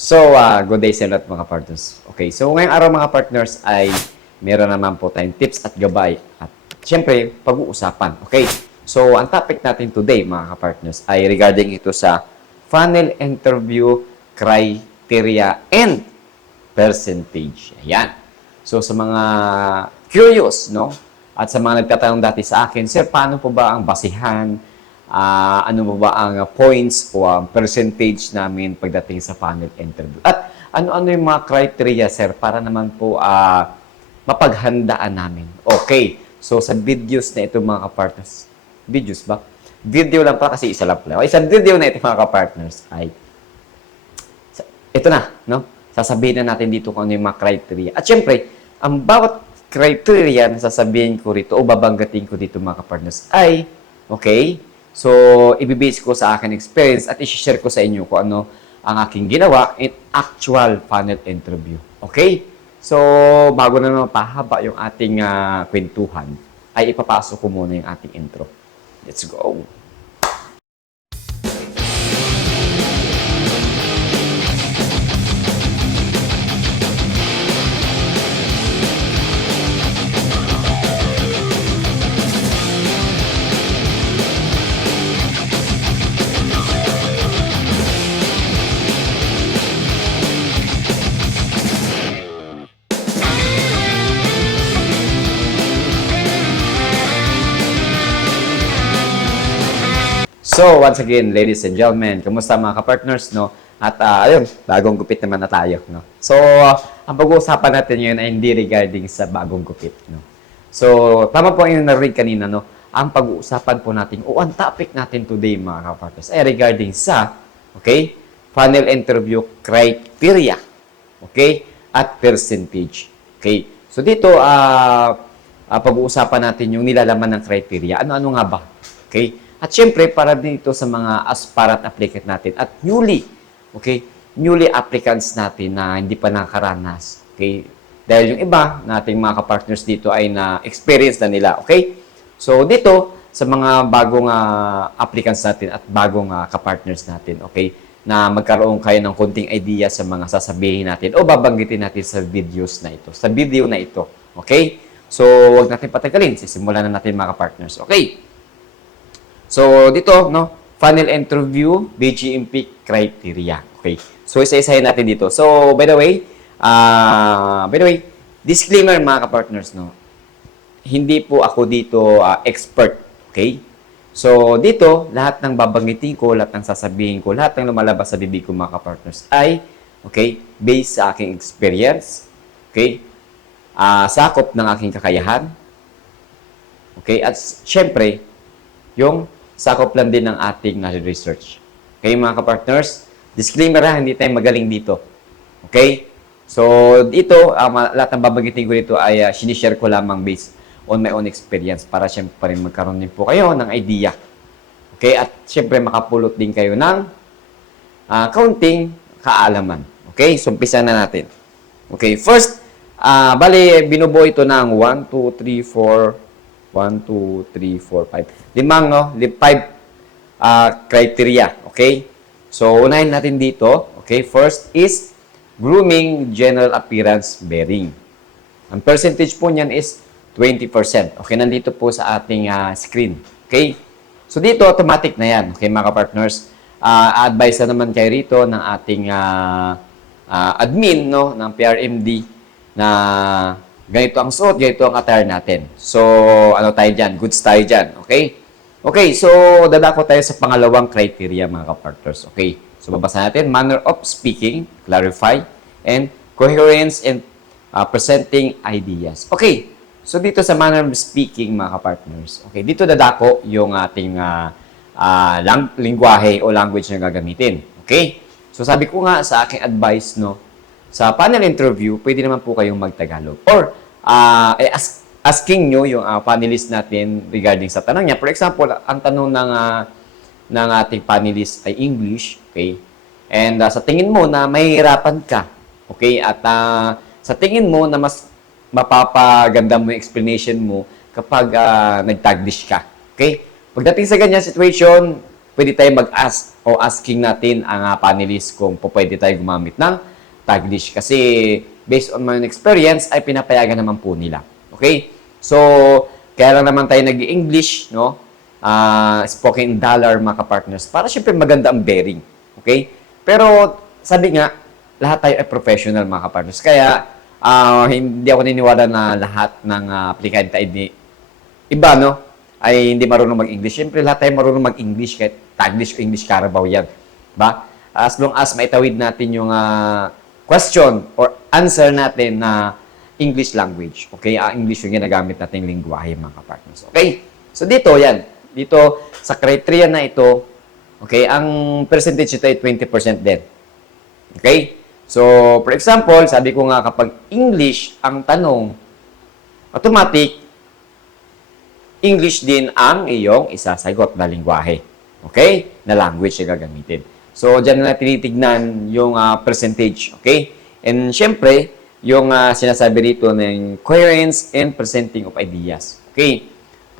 So, uh, good day sa lahat mga partners. Okay, so ngayong araw mga partners ay meron naman po tayong tips at gabay at syempre pag-uusapan. Okay, so ang topic natin today mga partners ay regarding ito sa funnel interview criteria and percentage. Ayan. So sa mga curious, no? At sa mga nagtatanong dati sa akin, Sir, paano po ba ang basihan? Ah, ano po ba ang points o ang percentage namin pagdating sa funnel interview? At ano-ano yung mga criteria, Sir, para naman po ah, mapaghandaan namin? Okay. So sa videos na ito mga kapartners, videos ba? Video lang pa kasi isa lang pala. Sa video na ito mga kapartners ay ito na, no? Sasabihin na natin dito kung ano yung mga criteria. At syempre, ang bawat criteria na sasabihin ko rito o babanggatin ko dito mga partners ay, okay, so ibibase ko sa akin experience at i-share ko sa inyo kung ano ang aking ginawa in actual funnel interview. Okay? So, bago na naman pahaba yung ating ah, kwentuhan, ay ipapasok ko muna yung ating intro. Let's go! So, once again, ladies and gentlemen, kumusta mga kapartners, no? At ah, ayun, bagong gupit naman na tayo, no? So, ah, ang pag-uusapan natin ngayon ay hindi regarding sa bagong gupit, no? So, tama po yung narinig kanina, no? Ang pag-uusapan po natin, o ang topic natin today, mga kapartners, ay regarding sa, okay, funnel interview criteria, okay, at percentage, okay? So, dito, ah, ah, pag-uusapan natin yung nilalaman ng criteria. Ano-ano nga ba? Okay? At syempre, para dito sa mga aspirant applicant natin at newly, okay, newly applicants natin na hindi pa nakakaranas. Okay? Dahil yung iba nating mga kapartners dito ay na-experience na nila. Okay? So, dito, sa mga bagong ah, applicants natin at bagong ah, kapartners natin, okay, na magkaroon kayo ng konting idea sa mga sasabihin natin o babanggitin natin sa videos na ito, sa video na ito. Okay? So, wag natin patagalin. Sisimulan na natin mga kapartners. Okay? So, dito, no, funnel interview, BGMP criteria. Okay. So, isa-isahin natin dito. So, by the way, ah, by the way, disclaimer mga kapartners, no, hindi po ako dito ah, expert. Okay? So, dito, lahat ng babanggitin ko, lahat ng sasabihin ko, lahat ng lumalabas sa bibig ko mga kapartners ay, okay, based sa aking experience, okay, ah sakop ng aking kakayahan, okay, at syempre, yung sakop lang din ng ating uh, research. Okay, mga kapartners, disclaimer ha, hindi tayo magaling dito. Okay? So, dito, um, lahat ng babagitin ko dito ay uh, sinishare ko lamang based on my own experience para syempre rin magkaroon din po kayo ng idea. Okay? At syempre makapulot din kayo ng uh, kaunting kaalaman. Okay? So, umpisa na natin. Okay, first, ah bali, binubuo ito ng 1, 2, 3, 4, 1, 2, 3, 4, 5. Limang, no? Lim- Five ah, criteria. Okay? So, unahin natin dito. Okay? First is grooming general appearance bearing. Ang percentage po niyan is 20%. Okay? Nandito po sa ating ah, screen. Okay? So, dito automatic na yan. Okay, mga partners Ah, advice na naman kayo rito ng ating ah, ah, admin, no? Ng PRMD na ganito ang suot, ganito ang attire natin. So, ano tayo dyan? Goods tayo dyan. Okay? Okay, so dadako tayo sa pangalawang criteria mga kapartners. Okay, so babasa natin, manner of speaking, clarify, and coherence in uh, presenting ideas. Okay, so dito sa manner of speaking mga kapartners, okay, dito dadako yung ating uh, uh, lang- lingwahe o language na gagamitin. Okay, so sabi ko nga sa aking advice, no, sa panel interview, pwede naman po kayong magtagalog. Or, ah eh, ask, asking nyo yung ah, panelist natin regarding sa tanong niya. For example, ang tanong ng, ah, ng ating panelist ay English, okay? And ah, sa tingin mo na mahihirapan ka, okay? At ah, sa tingin mo na mas mapapaganda mo yung explanation mo kapag ah, nag-taglish ka, okay? Pagdating sa ganyan situation, pwede tayo mag-ask o asking natin ang uh, panelists kung po pwede tayo gumamit ng Taglish. Kasi based on my experience, ay pinapayagan naman po nila. Okay? So, kaya lang naman tayo nag-English, no? Ah, spoken dollar, mga partners para syempre maganda ang bearing. Okay? Pero, sabi nga, lahat tayo ay professional, mga partners Kaya, ah, hindi ako niniwala na lahat ng uh, aplikante ay di, iba, no? Ay hindi marunong mag-English. Siyempre, lahat tayo marunong mag-English, kahit Taglish o English Carabao yan. Ba? As long as maitawid natin yung ah, question or answer natin na English language. Okay? Ah, English yung ginagamit nating lingwahe, mga kapartners. Okay? So, dito, yan. Dito, sa criteria na ito, okay, ang percentage ito ay 20% din. Okay? So, for example, sabi ko nga kapag English ang tanong, automatic, English din ang iyong isasagot na lingwahe. Okay? Na language na gagamitin. So, dyan na tinitignan yung ah, percentage. Okay? And syempre, yung ah, sinasabi rito ng coherence and presenting of ideas. Okay?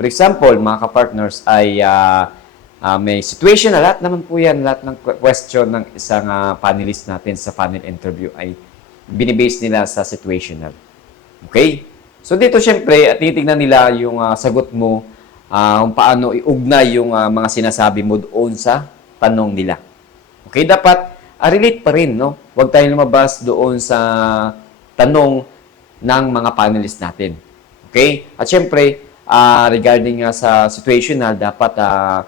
For example, mga ka-partners ay ah, ah, may situation na lahat naman po yan, lahat ng que- question ng isang ah, panelist natin sa panel interview ay binibase nila sa situational. Okay? So dito syempre, titignan nila yung ah, sagot mo, ah, kung paano iugnay yung ah, mga sinasabi mo doon sa tanong nila. Okay, dapat ah, relate pa rin, no? Huwag tayong lumabas doon sa tanong ng mga panelists natin. Okay? At syempre, ah, regarding nga sa situational, dapat uh,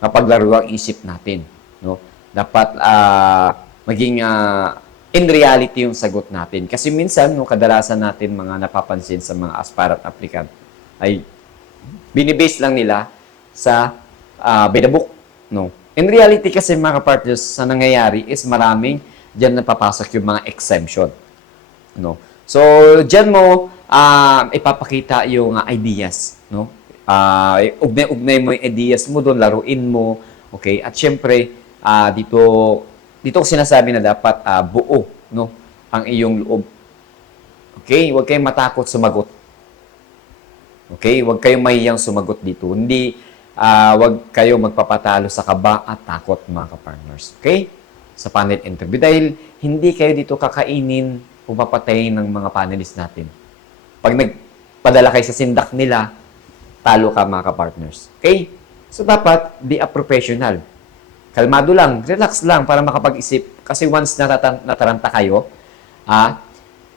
mapaglaro ang isip natin, no? Dapat ah, maging ah, in reality yung sagot natin. Kasi minsan, no, kadalasan natin mga napapansin sa mga aspirant applicant ay binibase lang nila sa uh, by the book. No? In reality kasi mga partners, sa nangyayari is maraming dyan napapasok yung mga exemption. No? So, dyan mo ah, ipapakita yung ah, ideas. No? Ah, ugnay-ugnay mo yung ideas mo doon, laruin mo. Okay? At syempre, ah, dito dito ko sinasabi na dapat ah, buo no ang iyong loob. Okay? Huwag kayong matakot sumagot. Okay? Huwag kayong mahiyang sumagot dito. Hindi ah, huwag kayo magpapatalo sa kaba at takot mga ka-partners. Okay? Sa panel interview. Dahil hindi kayo dito kakainin o papatayin ng mga panelists natin. Pag nagpadala kayo sa sindak nila, talo ka mga ka-partners. Okay? So dapat be a professional. Kalmado lang, relax lang para makapag-isip. Kasi once natatan- nataranta kayo, ah,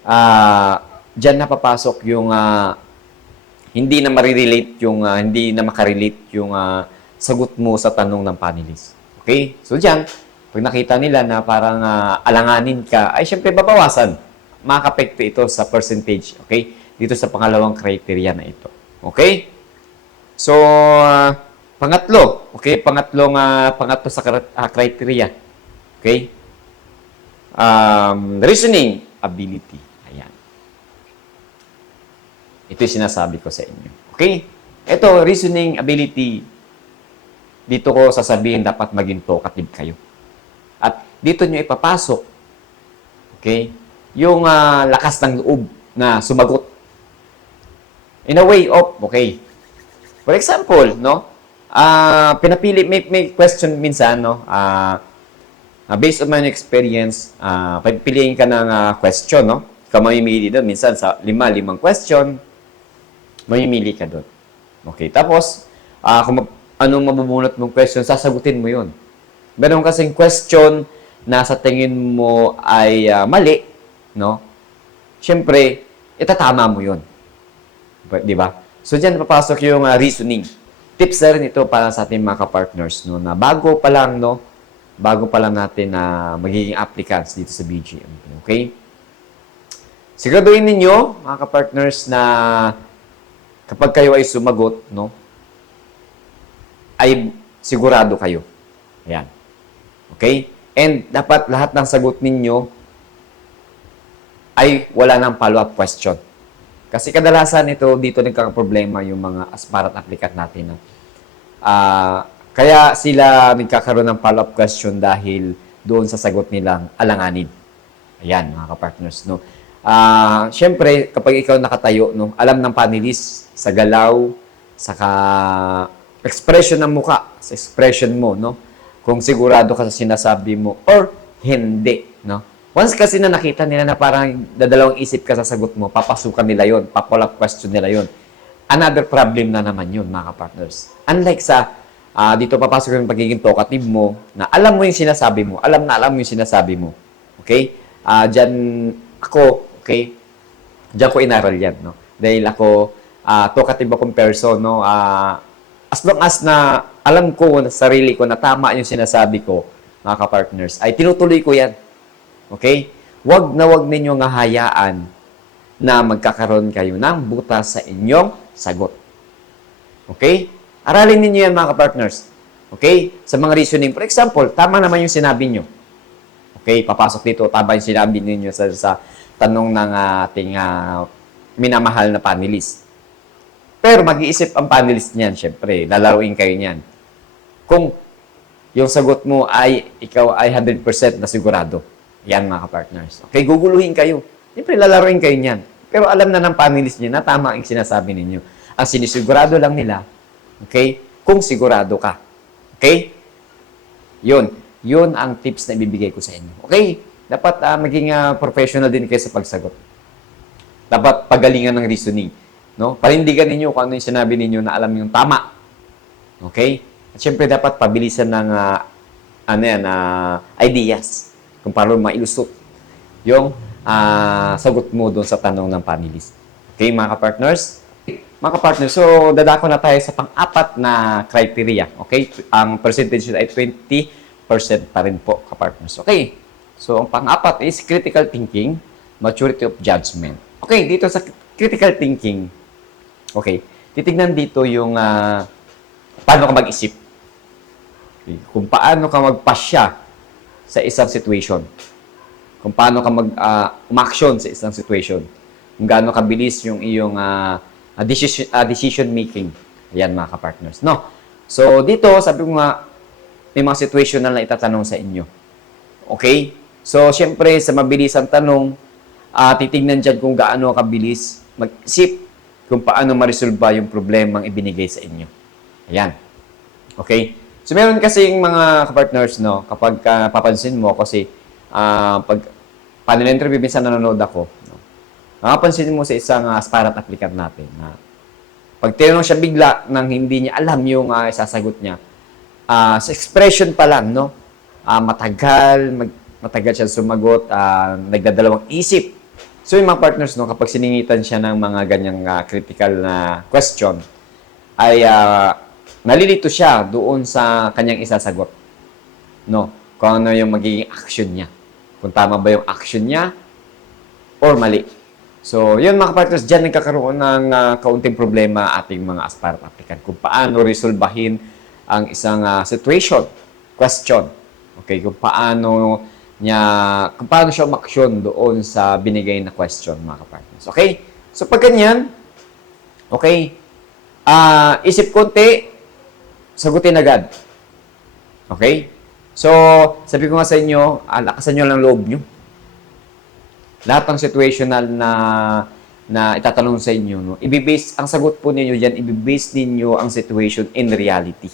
ah, dyan napapasok yung ah, hindi na marirelate yung, ah, hindi na makarelate yung ah, sagot mo sa tanong ng panelist. Okay? So dyan, pag nakita nila na parang ah, alanganin ka, ay syempre babawasan. Makakapekto ito sa percentage. Okay? Dito sa pangalawang criteria na ito. Okay? So, ah, pangatlo, okay, pangatlong ah, pangatlo sa ah, criteria. Okay? Um, reasoning ability. Ito yung sinasabi ko sa inyo. Okay? Ito, reasoning ability. Dito ko sasabihin dapat maging talkative kayo. At dito nyo ipapasok, okay, yung ah, lakas ng loob na sumagot. In a way of, okay, For example, no? Ah, pinapili may, may question minsan, no? Ah, based on my experience, ah, pipiliin ka ng ah, question, no? Ikaw mamimili doon. Minsan sa lima, limang question, mamimili ka doon. Okay, tapos, ah, kung ma- anong mabubunot mong question, sasagutin mo yun. Meron kasing question na sa tingin mo ay ah, mali, no? Siyempre, itatama mo yun. Di ba? So, dyan papasok yung ah, reasoning. Tips na rin ito para sa ating mga partners no, na bago pa lang, no, bago pa lang natin na magiging applicants dito sa BGM. Okay? Siguraduhin ninyo, mga partners na kapag kayo ay sumagot, no, ay sigurado kayo. Ayan. Okay? And dapat lahat ng sagot ninyo ay wala ng follow-up question. Kasi kadalasan ito, dito nagkakaproblema yung mga aspirant applicant natin. No? Ah, kaya sila nagkakaroon ng follow-up question dahil doon sa sagot nilang alanganin. Ayan, mga kapartners. No? Ah, Siyempre, kapag ikaw nakatayo, no, alam ng panelist sa galaw, sa ka expression ng muka, sa expression mo, no? kung sigurado ka sa sinasabi mo or hindi, no? Once kasi na nakita nila na parang dadalawang isip ka sa sagot mo, papasukan nila yon, papulap question nila yon. Another problem na naman yun, mga partners. Unlike sa ah, dito papasok yung pagiging talkative mo, na alam mo yung sinasabi mo, alam na alam mo yung sinasabi mo. Okay? Ah, diyan ako, okay? Diyan ko inaral yan, no? Dahil ako, ah, talkative akong person, no? Ah, as long as na alam ko na sarili ko na tama yung sinasabi ko, mga ka-partners, ay tinutuloy ko yan. Okay? Wag na wag ninyong hayaan na magkakaroon kayo ng butas sa inyong sagot. Okay? Aralin ninyo yan mga ka-partners. Okay? Sa mga reasoning. For example, tama naman yung sinabi nyo. Okay? Papasok dito, tama yung sinabi ninyo sa, sa tanong ng ating ah, minamahal na panelist. Pero mag-iisip ang panelist niyan, syempre. Lalaruin kayo niyan. Kung yung sagot mo ay ikaw ay 100% na sigurado. Yan mga partners. Okay, guguluhin kayo. Siyempre, lalaruin kayo niyan. Pero alam na ng panelist niya na tama ang sinasabi ninyo. Ang sinisigurado lang nila, okay, kung sigurado ka. Okay? Yun. Yun ang tips na ibibigay ko sa inyo. Okay? Dapat ah, maging ah, professional din kayo sa pagsagot. Dapat pagalingan ng reasoning. No? Parindigan ninyo kung ano yung sinabi ninyo na alam yung tama. Okay? At syempre dapat pabilisan ng ah, ano yan, ah, ideas kung paano mailusot yung ah, sagot mo doon sa tanong ng panelist. Okay, mga ka-partners? Mga ka-partners, so dadako na tayo sa pang-apat na criteria. Okay? Ang percentage ay 20% pa rin po, ka-partners. Okay? So, ang pang-apat is critical thinking, maturity of judgment. Okay, dito sa critical thinking, okay, titignan dito yung ah, paano ka mag-isip. Okay, Kung paano ka magpasya sa isang situation. Kung paano ka mag umaksyon sa isang situation. Kung gaano kabilis yung iyong ah, ah, decision, ah, decision making. Ayan mga ka-partners. No? So dito, sabi ko nga, may mga situational na itatanong sa inyo. Okay? So, syempre, sa mabilisang tanong, ah titignan dyan kung gaano kabilis mag-isip kung paano ma-resolve yung problemang ibinigay sa inyo. Ayan. Okay? So, meron kasing mga kapartners, no, kapag ka, papansin mo, kasi ah, pag panel interview, minsan nanonood ako, no, makapansin mo sa isang uh, aspirant applicant natin na pag tinanong siya bigla nang hindi niya alam yung ah, isasagot niya, ah, sa expression pa lang, no, ah, matagal, mag, matagal siya sumagot, ah, nagdadalawang isip. So, yung mga partners, no, kapag siningitan siya ng mga ganyang ah, critical na question, ay ah, nalilito siya doon sa kanyang isasagot. No? Kung ano yung magiging action niya. Kung tama ba yung action niya or mali. So, yun mga partners, dyan nagkakaroon ng ah, kaunting problema ating mga aspirant applicant. Kung paano resolbahin ang isang ah, situation, question. Okay, kung paano niya, paano siya umaksyon doon sa binigay na question, mga partners. Okay? So, pag ganyan, okay, ah isip konti, sagutin agad. Okay? So, sabi ko nga sa inyo, ah, lakasan nyo lang loob nyo. Lahat ng situational na na itatanong sa inyo, no, ibibase, ang sagot po ninyo dyan, ibibase ninyo ang situation in reality.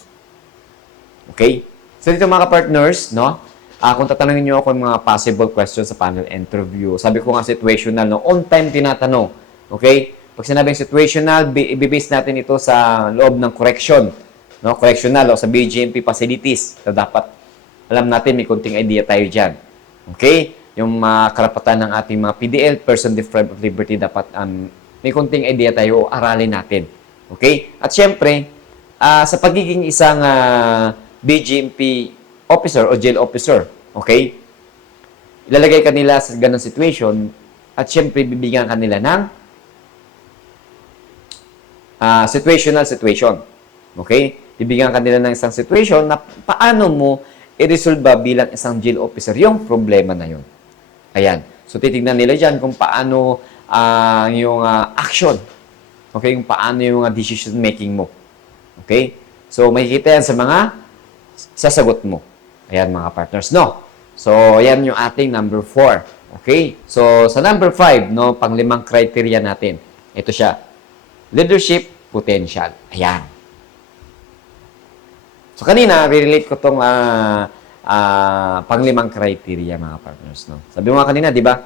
Okay? So, dito mga partners, no, ah kung tatanungin niyo ako mga possible questions sa panel interview, sabi ko nga situational, no, on time tinatanong. Okay? Pag sinabing situational, bi- ibibase natin ito sa loob ng correction. No? Correctional o sa BGMP facilities. So, dapat alam natin may kunting idea tayo dyan. Okay? Yung mga karapatan ng ating mga PDL, person deprived of liberty, dapat um, may kunting idea tayo o aralin natin. Okay? At syempre, ah, sa pagiging isang ah, BGMP officer o jail officer, okay? Ilalagay ka nila sa ganong situation at syempre bibigyan ka nila ng ah, situational situation. Okay? Bibigyan ka nila ng isang situation na paano mo i-resolve bilang isang jail officer yung problema na yun. Ayan. So, titignan nila dyan kung paano ah, yung ah, action. Okay? Kung paano yung ah, decision making mo. Okay? So, makikita yan sa mga sasagot mo. Ayan, mga partners. No? So, yan yung ating number 4. Okay? So, sa number 5, no, panglimang criteria natin. Ito siya. Leadership potential. Ayan. So kanina, relate ko tong ah, ah, panglimang criteria mga partners. No? Sabi mo kanina, di ba?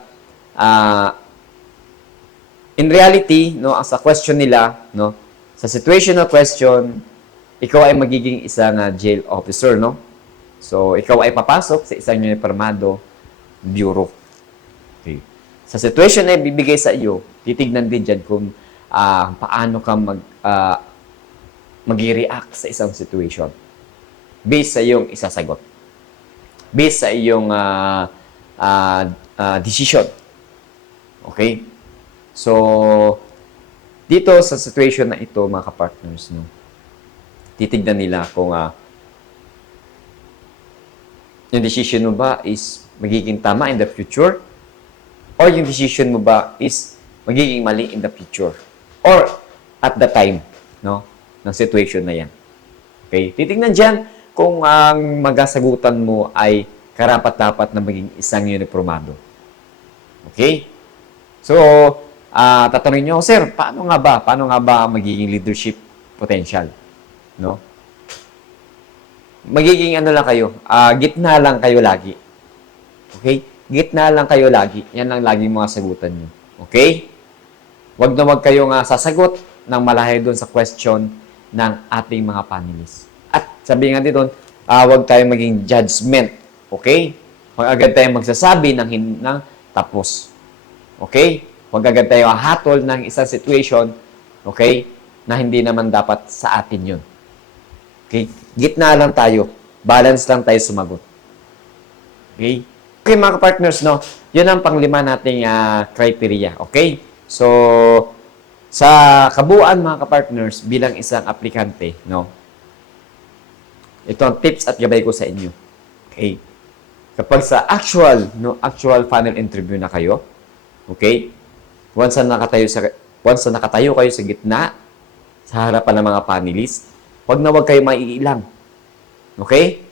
Ah, in reality, no, as a question nila, no, sa situational question, ikaw ay magiging isang ah, jail officer, no? So, ikaw ay papasok sa isang uniformado bureau. Okay. Sa situation na ibibigay sa iyo, titignan din dyan kung ah, paano ka mag, ah, mag-react sa isang situation. Based sa iyong isasagot. Based sa iyong ah, ah, ah, decision. Okay? So, dito sa situation na ito, mga kapartners, no, titignan nila kung ah, yung decision mo ba is magiging tama in the future or yung decision mo ba is magiging mali in the future or at the time no ng situation na yan. Okay? Titingnan diyan kung ang magasagutan mo ay karapat-dapat na maging isang uniformado. Okay? So, ah tatanungin nyo, Sir, paano nga ba? Paano nga ba magiging leadership potential? No? Magiging ano lang kayo, ah gitna lang kayo lagi. Okay? Gitna lang kayo lagi. Yan lang lagi mga sagutan nyo. Okay? Huwag na huwag kayo nga sasagot ng malayo doon sa question ng ating mga panelists. At sabi nga dito, ah huwag tayong maging judgment. Okay? Huwag agad tayong magsasabi ng, hin- ng tapos. Okay? Huwag agad tayo hatol ng isang situation, okay, na hindi naman dapat sa atin yun. Okay? Gitna lang tayo. Balance lang tayo sumagot. Okay? Okay, mga partners, no? Yun ang panglima nating ah, criteria. Okay? So, sa kabuuan, mga partners bilang isang aplikante, no? Ito ang tips at gabay ko sa inyo. Okay? Kapag sa actual, no, actual final interview na kayo, okay? Once na nakatayo sa once na nakatayo kayo sa gitna sa harapan ng mga panelists, wag na wag kayo maiilang. Okay?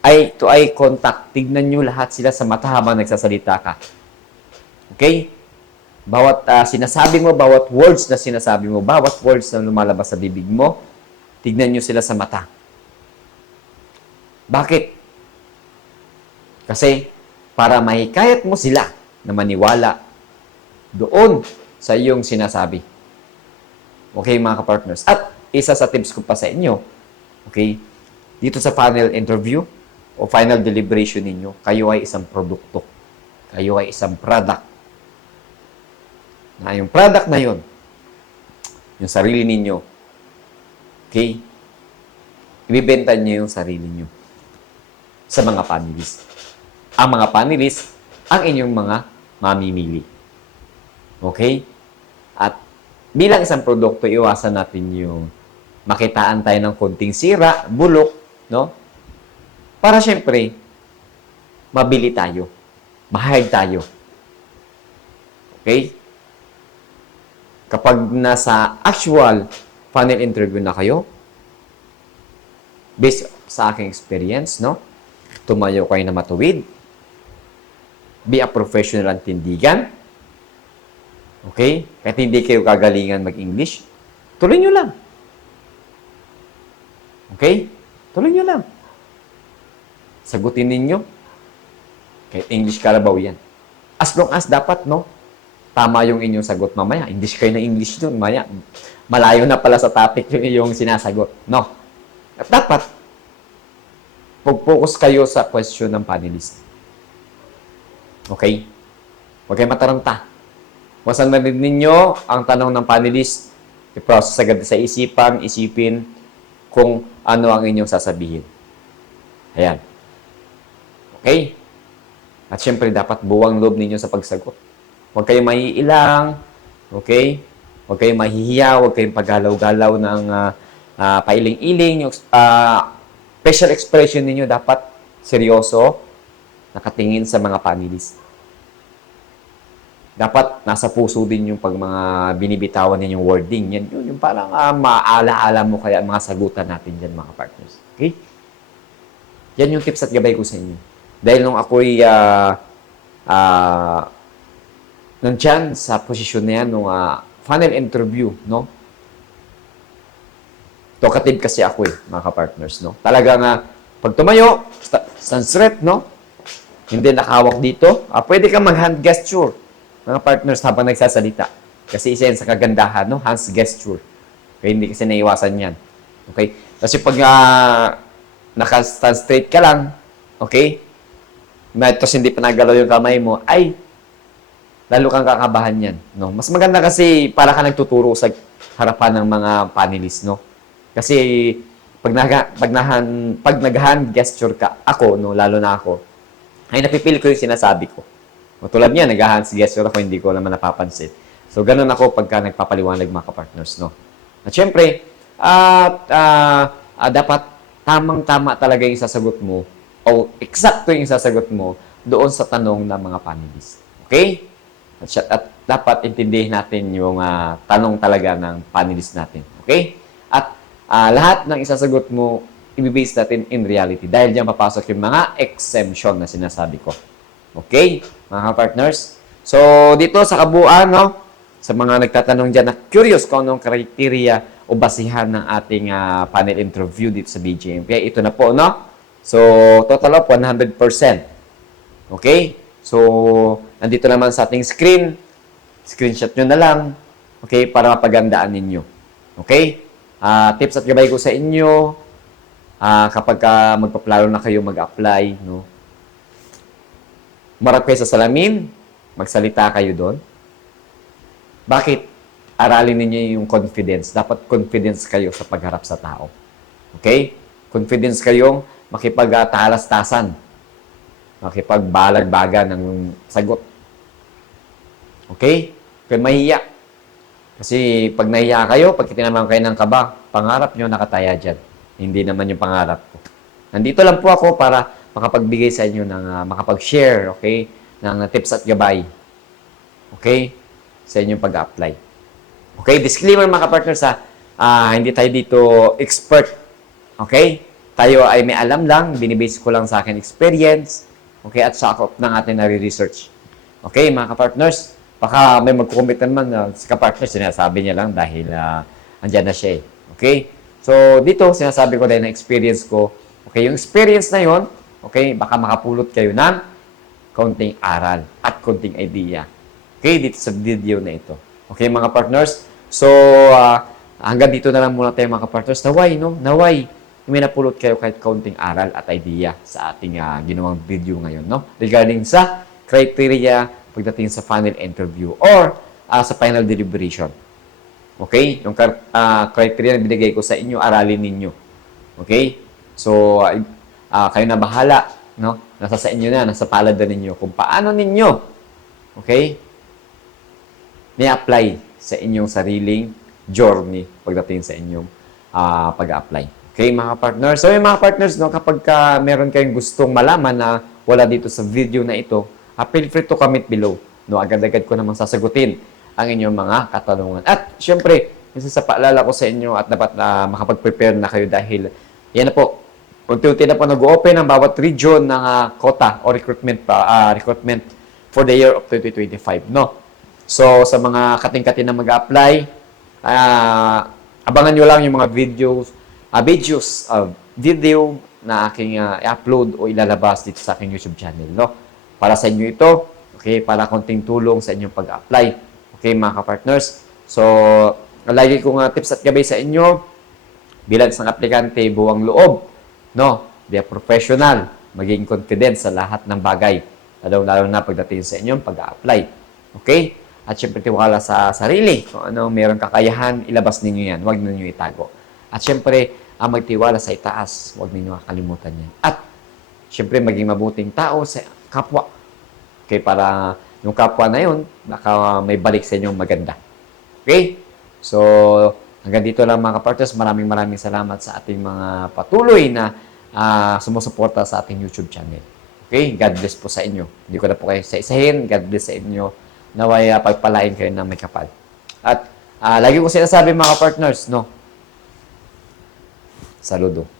Eye to eye contact. Tignan nyo lahat sila sa mata habang nagsasalita ka. Okay? Bawat ah, sinasabi mo, bawat words na sinasabi mo, bawat words na lumalabas sa bibig mo, tignan nyo sila sa mata. Bakit? Kasi para mahikayat mo sila na maniwala doon sa iyong sinasabi. Okay, mga kapartners. At isa sa tips ko pa sa inyo, okay, dito sa panel interview o final deliberation ninyo, kayo ay isang produkto. Kayo ay isang product. Na yung product na yun, yung sarili ninyo, okay, ibibenta niyo yung sarili niyo sa mga panelists. Ang mga panelists, ang inyong mga mamimili. Okay? At bilang isang produkto, iwasan natin yung makitaan tayo ng konting sira, bulok, no? Para syempre, mabili tayo. Mahayag tayo. Okay? Kapag nasa actual funnel interview na kayo, based sa aking experience, no? Tumayo kayo na matuwid. Be a professional at tindigan. Okay? Kahit hindi kayo kagalingan mag-English, tuloy nyo lang. Okay? Tuloy nyo lang. Sagutin ninyo. Kahit English Carabao yan. As long as dapat, no? Tama yung inyong sagot mamaya. English kayo na English dun. Maya, malayo na pala sa topic yung iyong sinasagot. No? At dapat, focus kayo sa question ng panelist. Okay? Huwag kayo mataranta. Wasan na rin ninyo ang tanong ng panelist. I-process agad sa isipan, isipin kung ano ang inyong sasabihin. Ayan. Okay? At syempre, dapat buwang loob ninyo sa pagsagot. Huwag kayong maiilang. Okay? Huwag kayong mahihiya. Huwag kayong paggalaw-galaw ng ah, ah, pailing-iling. Yung ah, facial expression ninyo dapat seryoso, nakatingin sa mga panelists. Dapat nasa puso din yung pag mga binibitawan ninyong wording. Yan yun, yung parang ah, maala-ala mo kaya mga sagutan natin dyan mga partners. Okay? Yan yung tips at gabay ko sa inyo. Dahil nung ako'y ah ah, nandyan sa posisyon na yan, nung ah, funnel interview, no? Talkative kasi ako eh, mga ka-partners, no? Talaga nga, pag tumayo, stand straight, no? Hindi nakahawak dito, ah, pwede kang mag-hand gesture, mga partners, habang nagsasalita. Kasi isa yan sa kagandahan, no? Hands gesture. Okay, hindi kasi naiwasan yan. Okay? Kasi pag ah, naka-stand straight ka lang, okay? Tapos hindi pa nagalaw yung kamay mo, ay, lalo kang kakabahan yan. No? Mas maganda kasi para ka nagtuturo sa harapan ng mga panelists, no? Kasi pag naga, pag nahan, pag nag-hand gesture ka, ako, no, lalo na ako, ay napipili ko yung sinasabi ko. O, tulad niya, nag-hand gesture ako, hindi ko naman napapansin. So, ganun ako pagka nagpapaliwanag mga partners no? At syempre, at ah, ah, dapat tamang-tama talaga yung sasagot mo o eksakto yung sasagot mo doon sa tanong ng mga panelists. Okay? At, at dapat intindihin natin yung ah, tanong talaga ng panelists natin. Okay? At ah, lahat ng isasagot mo, ibibase natin in reality. Dahil diyan papasok yung mga exemption na sinasabi ko. Okay? Mga partners? So, dito sa kabuuan, no? Sa mga nagtatanong dyan na curious kung anong criteria o basihan ng ating ah, panel interview dito sa BGMP. Ito na po, no? So, total of 100%. Okay? So, nandito naman sa ating screen. Screenshot nyo na lang. Okay? Para mapagandaan ninyo. Okay? Ah, tips at gabay ko sa inyo. ah, kapag ka magpaplano na kayo mag-apply, no? Marap kayo sa salamin. Magsalita kayo doon. Bakit? Aralin ninyo yung confidence. Dapat confidence kayo sa pagharap sa tao. Okay? Confidence kayong makipagtalastasan. Makipagbalag-baga ng sagot. Okay? Kaya mahiya. Kasi pag nahiya kayo, pag tinamang kayo ng kaba, pangarap nyo nakataya dyan. Hindi naman yung pangarap ko. Nandito lang po ako para makapagbigay sa inyo ng ah, makapag-share, okay? Ng tips at gabay. Okay? Sa inyong pag-apply. Okay? Disclaimer mga partners ha, ah, hindi tayo dito expert. Okay? Tayo ay may alam lang, binibase ko lang sa akin experience. Okay? At sa ako ng ating nare-research. Okay, mga kapartners? Baka may mag-comment naman na sa kapartners, sinasabi niya lang dahil uh, andyan na siya eh. Okay? So, dito, sinasabi ko dahil na experience ko. Okay, yung experience na yon okay, baka makapulot kayo ng konting aral at konting idea. Okay, dito sa video na ito. Okay, mga partners? So, ah, hanggang dito na lang muna tayo mga partners. Naway, no? Naway, may napulot kayo kahit kaunting aral at idea sa ating ah, ginawang video ngayon, no? Regarding sa criteria pagdating sa final interview or ah, sa final deliberation. Okay? Yung ah, criteria na binigay ko sa inyo, aralin ninyo. Okay? So, ah, ah, kayo na bahala, no? Nasa sa inyo na, nasa palad na ninyo kung paano ninyo, okay? Ni-apply sa inyong sariling journey pagdating sa inyong ah, pag-apply. Okay, mga partners. So, yung mga partners, no, kapag ka meron kayong gustong malaman na wala dito sa video na ito, ah, feel free to comment below. No, agad-agad ko namang sasagutin ang inyong mga katanungan. At, syempre, isa sa paalala ko sa inyo at dapat na makapag-prepare na kayo dahil yan na po, unti-unti na po nag-open ang bawat region ng ah, quota o recruitment pa, ah, recruitment for the year of 2025, no? So, sa mga kating-kating na mag-apply, ah, abangan nyo lang yung mga videos, ah, videos, ah, video na aking ah, i-upload o ilalabas dito sa aking YouTube channel, no? Para sa inyo ito, okay? Para konting tulong sa inyong pag-apply. Okay, mga ka-partners? So, lagi kong ah, tips at gabay sa inyo, bilang isang aplikante, buwang loob, no? Be a professional, maging confident sa lahat ng bagay, lalo-lalo na pagdating sa inyong pag-apply. Okay? At syempre, tiwala sa sarili. Kung ano meron kakayahan, ilabas ninyo yan. Huwag ninyo itago. At syempre, ang magtiwala sa itaas, huwag ninyo kakalimutan yan. At syempre, maging mabuting tao sa kapwa. Okay, para yung kapwa na yun, baka may balik sa inyong maganda. Okay? So, hanggang dito lang mga partners. Maraming maraming salamat sa ating mga patuloy na ah, sumusuporta sa ating YouTube channel. Okay? God bless po sa inyo. Hindi ko na po kayo sa isahin. God bless sa inyo. Naway ah, pagpalain kayo ng may kapal. At ah, lagi ko sinasabi mga partners, no? Saludo.